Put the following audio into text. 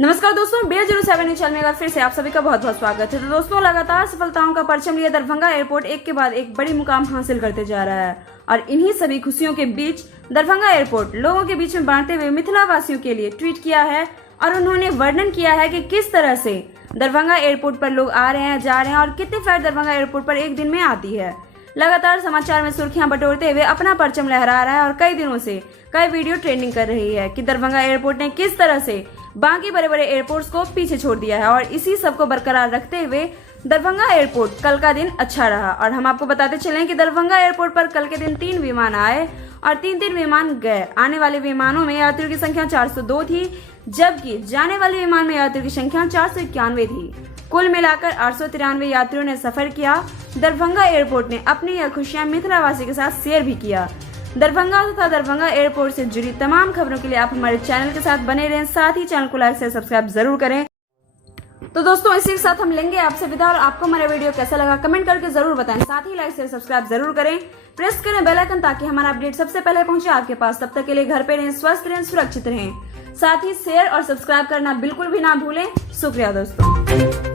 नमस्कार दोस्तों, BA07 channel में एक बार फिर से आप सभी का बहुत बहुत स्वागत है। तो दोस्तों, लगातार सफलताओं का परचम लिए दरभंगा एयरपोर्ट एक के बाद एक बड़ी मुकाम हासिल करते जा रहा है और इन्हीं सभी खुशियों के बीच दरभंगा एयरपोर्ट लोगों के बीच में बांटते हुए मिथिला वासियों के लिए ट्वीट किया है और उन्होंने वर्णन किया है कि किस तरह से दरभंगा एयरपोर्ट पर लोग आ रहे हैं, जा रहे हैं और कितनी फ्लाइट दरभंगा एयरपोर्ट पर एक दिन में आती है। लगातार समाचार में सुर्खियां बटोरते हुए अपना परचम लहरा रहा है और कई दिनों से कई वीडियो ट्रेंडिंग कर रही है कि दरभंगा एयरपोर्ट ने किस तरह से बाकी बड़े बड़े एयरपोर्ट्स को पीछे छोड़ दिया है और इसी सब को बरकरार रखते हुए दरभंगा एयरपोर्ट कल का दिन अच्छा रहा। और हम आपको बताते चलें कि दरभंगा एयरपोर्ट पर कल के दिन 3 विमान आए और 3 विमान गए। आने वाले विमानों में यात्रियों की संख्या 402 थी, जबकि जाने वाले विमान में यात्रियों की संख्या 491 थी। कुल मिलाकर 893 यात्रियों ने सफर किया। दरभंगा एयरपोर्ट ने अपनी यह खुशियां मिथिलावासी के साथ शेयर भी किया। दरभंगा तथा दरभंगा एयरपोर्ट से जुड़ी तमाम खबरों के लिए आप हमारे चैनल के साथ बने रहें, साथ ही चैनल को लाइक से सब्सक्राइब जरूर करें। तो दोस्तों, इसी के साथ हम लेंगे आपसे विदा और आपको हमारा वीडियो कैसा लगा कमेंट करके जरूर बताएं। साथ ही लाइक से सब्सक्राइब जरूर करें, प्रेस करें बेल आइकन ताकि हमारा अपडेट सबसे पहले पहुंचे आपके पास। तब तक के लिए घर पे रहें, स्वस्थ रहें, सुरक्षित रहें। साथ ही शेयर और सब्सक्राइब करना बिल्कुल भी ना भूलें। शुक्रिया दोस्तों।